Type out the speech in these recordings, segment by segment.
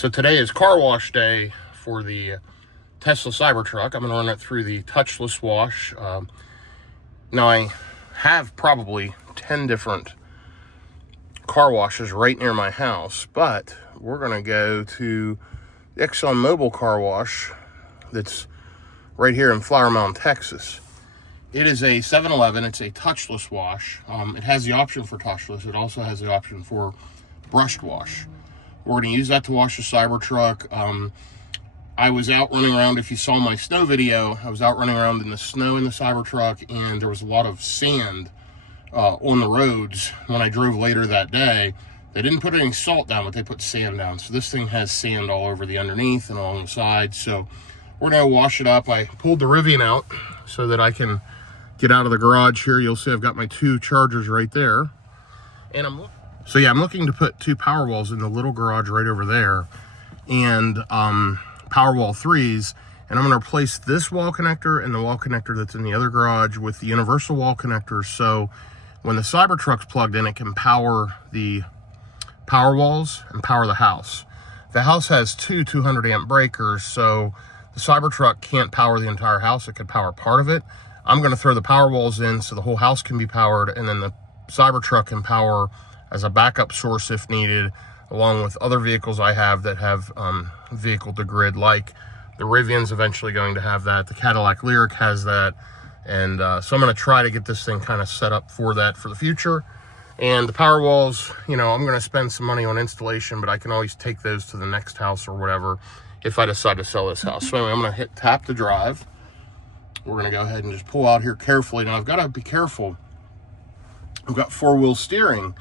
So today is car wash day for the Tesla Cybertruck. I'm going to run it through the touchless wash. Now I have probably 10 different car washes right near my house, but we're going to go to the ExxonMobil car wash that's right here in Flower Mound, Texas. It is a 7-Eleven. It's a touchless wash. It has the option for touchless. It also has the option for brushed wash. We're going to use that to wash the Cybertruck. I was out running around. If you saw my snow video, I was out running around in the snow in the Cybertruck, and there was a lot of sand on the roads when I drove later that day. They didn't put any salt down, but they put sand down. So this thing has sand all over the underneath and along the sides. So we're going to wash it up. I pulled the Rivian out so that I can get out of the garage here. You'll see I've got my 2 chargers right there. And I'm looking to put 2 Powerwalls in the little garage right over there, and Powerwall 3s, and I'm going to replace this wall connector and the wall connector that's in the other garage with the universal wall connector, so when the Cybertruck's plugged in, it can power the Powerwalls and power the house. The house has 2 200 amp breakers, so the Cybertruck can't power the entire house. It could power part of it. I'm going to throw the Powerwalls in so the whole house can be powered, and then the Cybertruck can power as a backup source if needed, along with other vehicles I have that have vehicle to grid, like the Rivian's eventually going to have that, the Cadillac Lyriq has that, and so I'm going to try to get this thing kind of set up for that for the future. And the Powerwalls, you know, I'm going to spend some money on installation, but I can always take those to the next house or whatever if I decide to sell this house. So anyway, I'm going to hit tap to drive. We're going to go ahead and just pull out here carefully. Now I've got to be careful. I've got 4-wheel steering,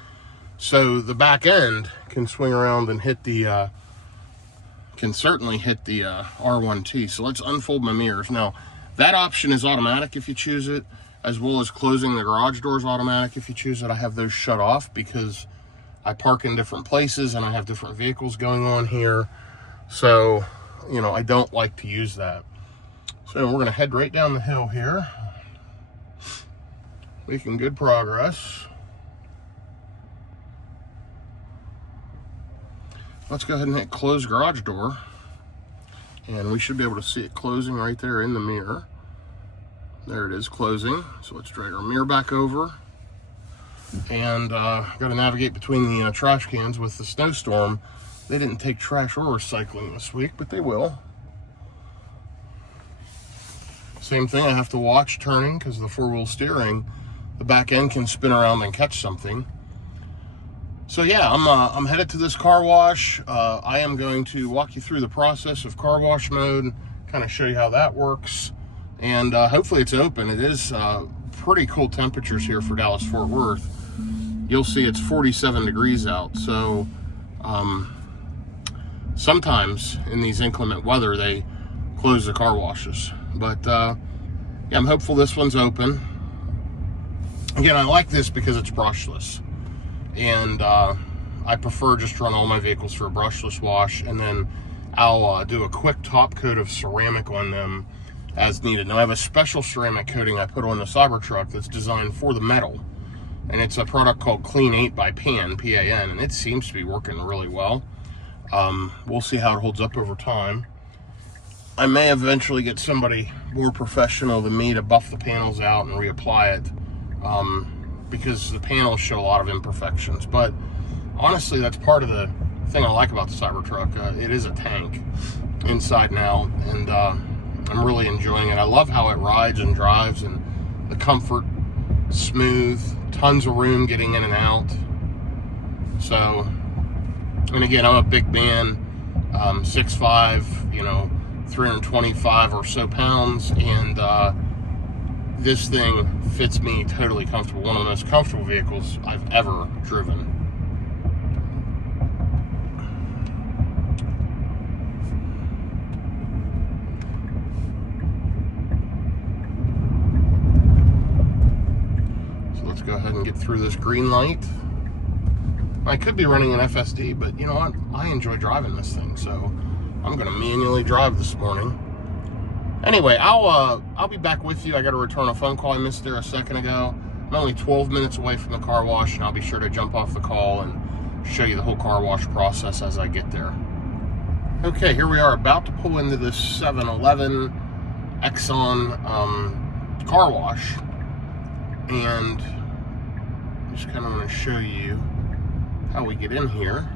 so the back end can swing around and hit the, can certainly hit the R1T. So let's unfold my mirrors. Now, that option is automatic if you choose it, as well as closing the garage doors automatic if you choose it. I have those shut off because I park in different places and I have different vehicles going on here. So, you know, I don't like to use that. So we're going to head right down the hill here. Making good progress. Let's go ahead and hit close garage door, and we should be able to see it closing right there in the mirror. There it is, closing. So let's drag our mirror back over, and got to navigate between the trash cans with the snowstorm. They didn't take trash or recycling this week, but they will. Same thing, I have to watch turning because of the 4-wheel steering. The back end can spin around and catch something. So yeah, I'm headed to this car wash. I am going to walk you through the process of car wash mode, kind of show you how that works, and hopefully it's open. It is pretty cool temperatures here for Dallas-Fort Worth. You'll see it's 47 degrees out, so sometimes in these inclement weather they close the car washes. But yeah, I'm hopeful this one's open. Again, I like this because it's brushless. And I prefer just to run all my vehicles for a brushless wash, and then I'll do a quick top coat of ceramic on them as needed. Now I have a special ceramic coating I put on the Cybertruck that's designed for the metal, and it's a product called Clean 8 by Pan, P-A-N, and it seems to be working really well. We'll see how it holds up over time. I may eventually get somebody more professional than me to buff the panels out and reapply it, because the panels show a lot of imperfections. But honestly, that's part of the thing I like about the Cybertruck. It is a tank inside and out, and I'm really enjoying it. I love how it rides and drives, and the comfort, smooth, tons of room getting in and out. So, and again, I'm a big man, 6'5", you know, 325 or so pounds, and this thing fits me totally comfortable. One of the most comfortable vehicles I've ever driven. So let's go ahead and get through this green light. I could be running an FSD, but you know what? I enjoy driving this thing, so I'm going to manually drive this morning. Anyway, I'll be back with you. I got to return a phone call I missed there a second ago. I'm only 12 minutes away from the car wash, and I'll be sure to jump off the call and show you the whole car wash process as I get there. Okay, here we are about to pull into this 7-Eleven Exxon car wash, and I just kind of want to show you how we get in here.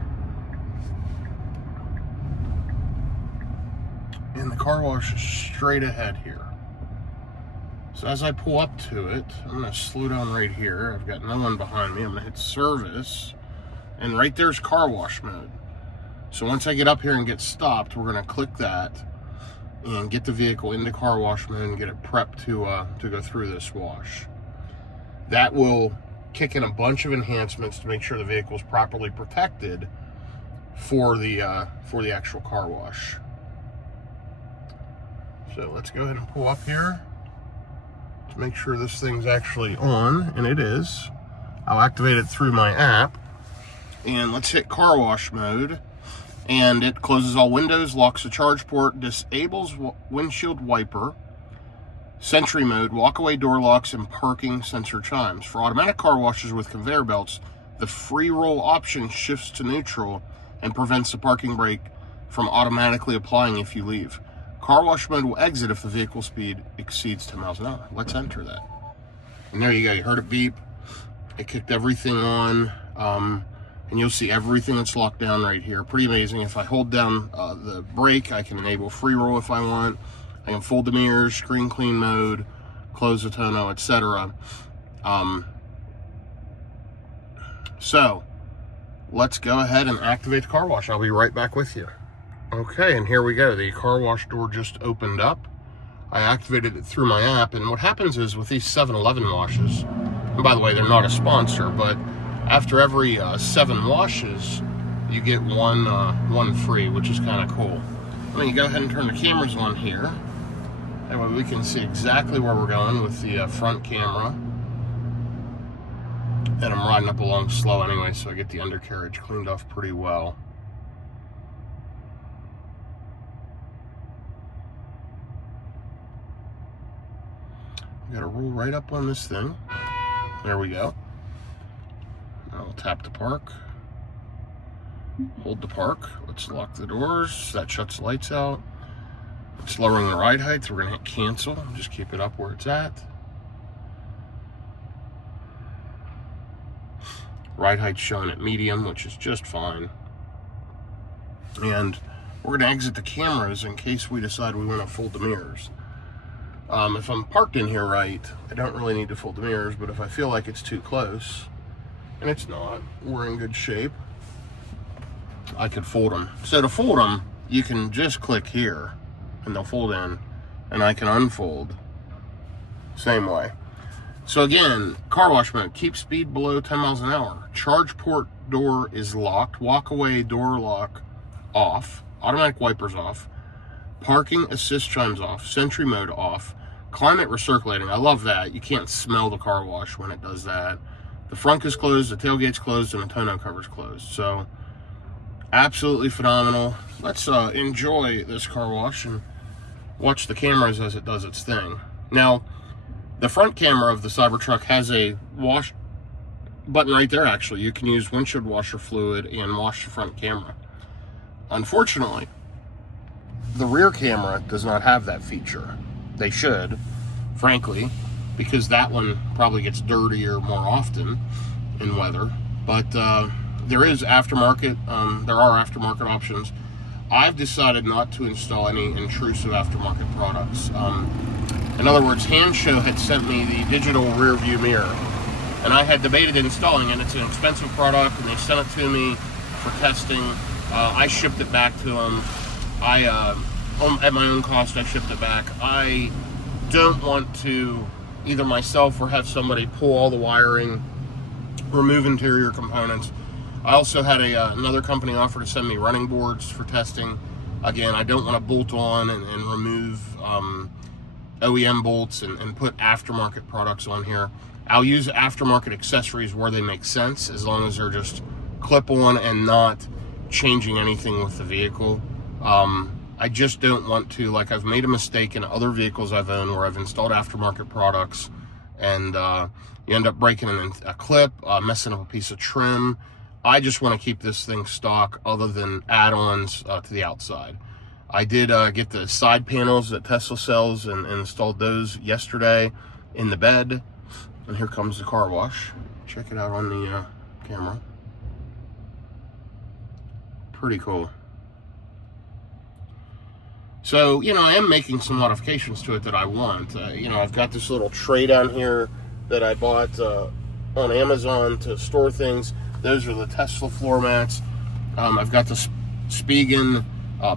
And the car wash is straight ahead here. So as I pull up to it, I'm going to slow down right here. I've got no one behind me. I'm going to hit service, and right there's car wash mode. So once I get up here and get stopped, we're going to click that and get the vehicle into car wash mode and get it prepped to go through this wash. That will kick in a bunch of enhancements to make sure the vehicle is properly protected for the actual car wash. So let's go ahead and pull up here to make sure this thing's actually on, and it is. I'll activate it through my app, and let's hit car wash mode. And it closes all windows, locks the charge port, disables windshield wiper, Sentry mode, walk-away door locks, and parking sensor chimes. For automatic car washes with conveyor belts, the free roll option shifts to neutral and prevents the parking brake from automatically applying if you leave. Car wash mode will exit if the vehicle speed exceeds 10 miles an hour. Let's enter that. And there you go. You heard it beep. It kicked everything on. And you'll see everything that's locked down right here. Pretty amazing. If I hold down the brake, I can enable free roll if I want. I can fold the mirrors, screen clean mode, close the tonneau, etc. So let's go ahead and activate the car wash. I'll be right back with you. Okay, and here we go. The car wash door just opened up. I activated it through my app, and what happens is with these 7-Eleven washes, and by the way, they're not a sponsor, but after every 7 washes, you get one free, which is kind of cool. Let me go ahead and turn the cameras on here. That way we can see exactly where we're going with the front camera. And I'm riding up along slow anyway, so I get the undercarriage cleaned off pretty well. Got to roll right up on this thing. There we go. I'll tap to park, hold to park. Let's lock the doors. That shuts the lights out. It's lowering the ride height. We're going to hit cancel. Just keep it up where it's at. Ride height's showing at medium, which is just fine. And we're going to exit the cameras in case we decide we want to fold the mirrors. If I'm parked in here right, I don't really need to fold the mirrors, but if I feel like it's too close, and it's not, we're in good shape, I could fold them. So to fold them, you can just click here and they'll fold in, and I can unfold same way. So again, car wash mode, keep speed below 10 miles an hour. Charge port door is locked, walk away door lock off, automatic wipers off, parking assist chimes off, Sentry mode off, climate recirculating. I love that. You can't smell the car wash when it does that. The front is closed, the tailgate's closed, and the tonneau cover's closed. So, absolutely phenomenal. Let's enjoy this car wash and watch the cameras as it does its thing. Now, the front camera of the Cybertruck has a wash button right there, actually. You can use windshield washer fluid and wash the front camera. Unfortunately, the rear camera does not have that feature. They should, frankly, because that one probably gets dirtier more often in weather. But there is aftermarket, there are aftermarket options. I've decided not to install any intrusive aftermarket products. In other words, Handshow had sent me the digital rear view mirror, and I had debated installing it. It's an expensive product, and they sent it to me for testing. I shipped it back to them. At my own cost, I shipped it back. I don't want to either myself or have somebody pull all the wiring, remove interior components. I also had another company offer to send me running boards for testing. Again, I don't want to bolt on and remove OEM bolts and put aftermarket products on here. I'll use aftermarket accessories where they make sense, as long as they're just clip-on and not changing anything with the vehicle. I just don't want to, like I've made a mistake in other vehicles I've owned where I've installed aftermarket products and you end up breaking a clip, messing up a piece of trim. I just want to keep this thing stock other than add-ons to the outside. I did get the side panels that Tesla sells and installed those yesterday in the bed. And here comes the car wash. Check it out on the camera. Pretty cool. So, you know, I am making some modifications to it that I want. You know, I've got this little tray down here that I bought on Amazon to store things. Those are the Tesla floor mats. I've got the Spigen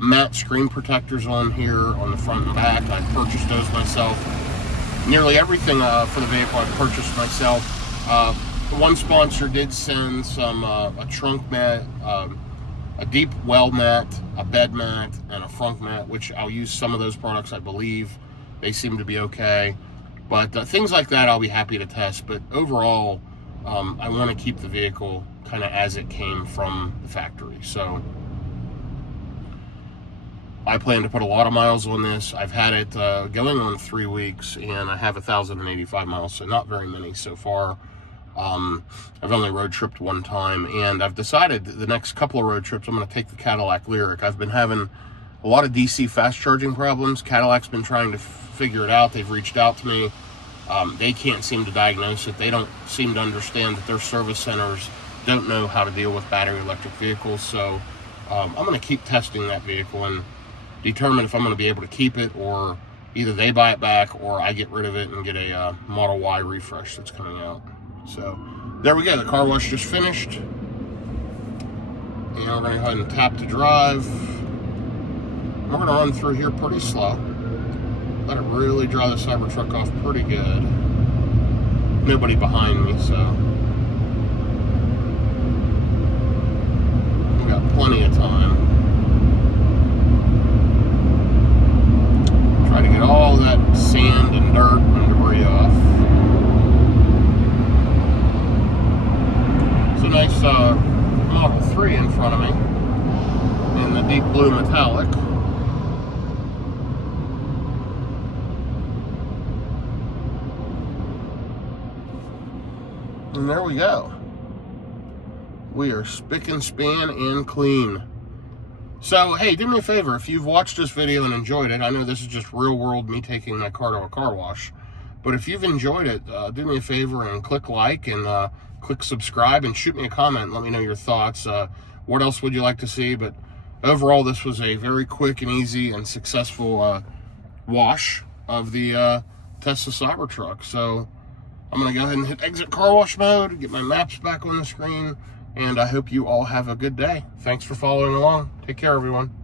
matte screen protectors on here on the front and back. I purchased those myself. Nearly everything for the vehicle I purchased myself. One sponsor did send some a trunk mat, a deep well mat, a bed mat, and a front mat, which I'll use some of those products, I believe. They seem to be okay. But things like that I'll be happy to test. But overall, I want to keep the vehicle kind of as it came from the factory. So I plan to put a lot of miles on this. I've had it going on 3 weeks, and I have 1,085 miles, so not very many so far. I've only road tripped one time, and I've decided that the next couple of road trips I'm going to take the Cadillac Lyriq. I've been having a lot of DC fast charging problems. Cadillac's been trying to figure it out. They've reached out to me. They can't seem to diagnose it. They don't seem to understand that their service centers don't know how to deal with battery electric vehicles. So I'm going to keep testing that vehicle and determine if I'm going to be able to keep it, or either they buy it back or I get rid of it and get a Model Y refresh that's coming out. So there we go. The car wash just finished. And we're going to go ahead and tap to drive. We're going to run through here pretty slow. Let it really dry the Cybertruck off pretty good. Nobody behind me, so we got plenty of time. Try to get all that sand and dirt and debris off. It's a nice Model 3 in front of me in the deep blue metallic. And there we go. We are spick and span and clean. So, hey, do me a favor. If you've watched this video and enjoyed it, I know this is just real world me taking my car to a car wash. But if you've enjoyed it, do me a favor and click like and click subscribe and shoot me a comment. Let me know your thoughts. What else would you like to see? But overall, this was a very quick and easy and successful wash of the Tesla Cybertruck. So I'm going to go ahead and hit exit car wash mode, get my maps back on the screen, and I hope you all have a good day. Thanks for following along. Take care, everyone.